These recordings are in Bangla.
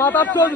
মাথা চল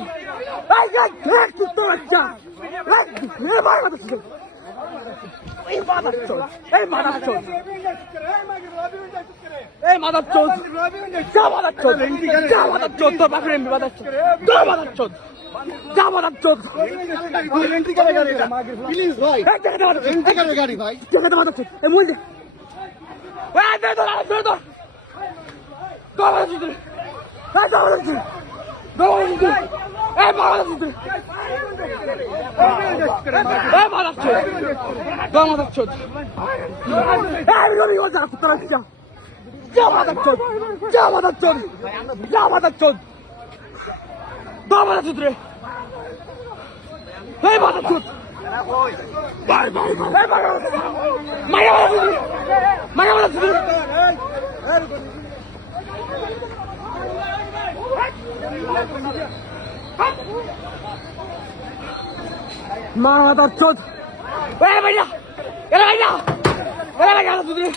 মাথা চোদ ভাইয়া এরা ভাইয়া এরা ভাইয়া সুদরে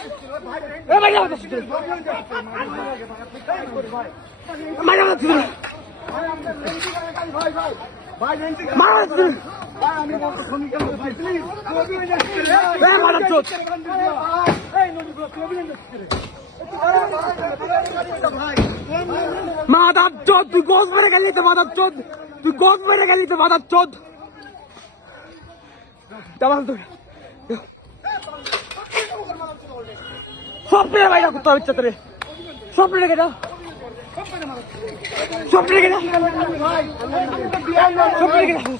এ ভাইয়া সুদরে মাইয়া সুদরে মারা সুদরে আমি বলতে শুনি কেন ভাই প্লিজ এ মারা চোদ এই নদীগুলো মাথা চোদ তুই গোস মেরে গেলি তো মাথা চোদ তুই গোস মেরে গেলি তো মাথা চোদ স্বপ্নে বাইরা করতে হবে তোরে স্বপ্নে রেখে দাও স্বপ্নে রেখে দাও স্বপ্নে রেখে দাও